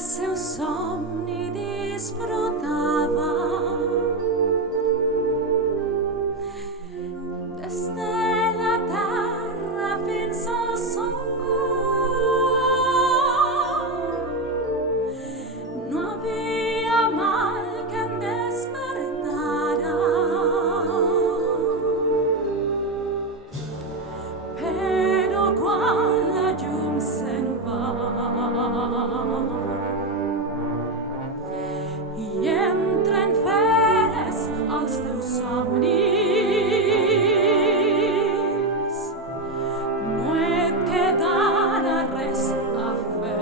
seu somni disfrutava. Des de la terra fins al sol, no havia mal que en despertara. Però quan la llum se'n va i entren feres als teus somnis, no et quedarà res a fer.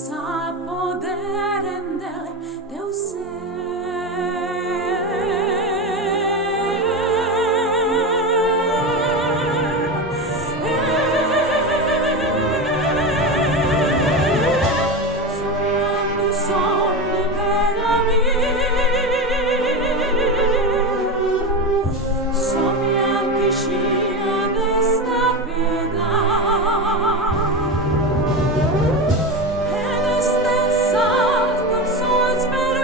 S'apoderen del teu sognando sogni per a mi, sognando che scia d'esta vida e d'este salto sols per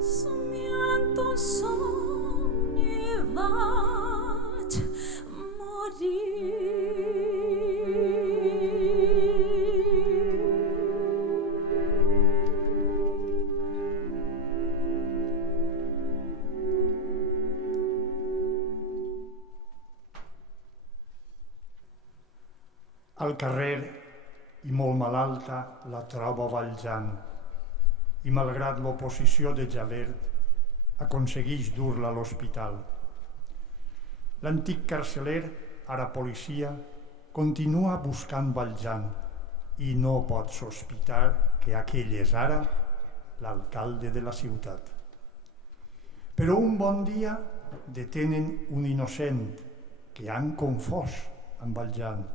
sognando un sogno vaig morir. Al carrer, i molt malalta, la trobo Valjean, i malgrat l'oposició de Javert, aconsegueix dur-la a l'hospital. L'antic carceler, ara policia, continua buscant Valjean i no pot sospitar que aquell és ara l'alcalde de la ciutat. Però un bon dia detenen un innocent que han confós amb Valjean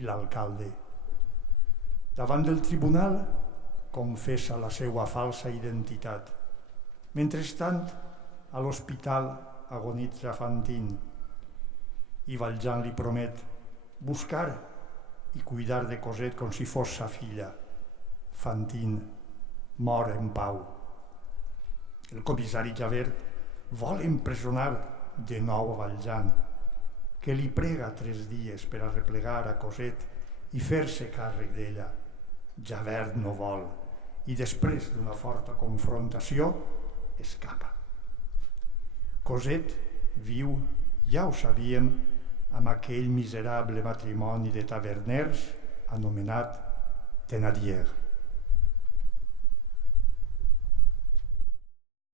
i l'alcalde. Davant del tribunal confessa la seva falsa identitat. Mentrestant, a l'hospital agonitza Fantine i Valjean li promet buscar i cuidar de Cosette com si fos sa filla. Fantine mor en pau. El comissari Javert vol empresonar de nou a Valjean, que li prega 3 dies per arreplegar a Cosette i fer-se càrrec d'ella. Javert no vol i després d'una forta confrontació escapa. Cosette viu, ja ho sabíem, amb aquell miserable matrimoni de taverners anomenat Thénardier.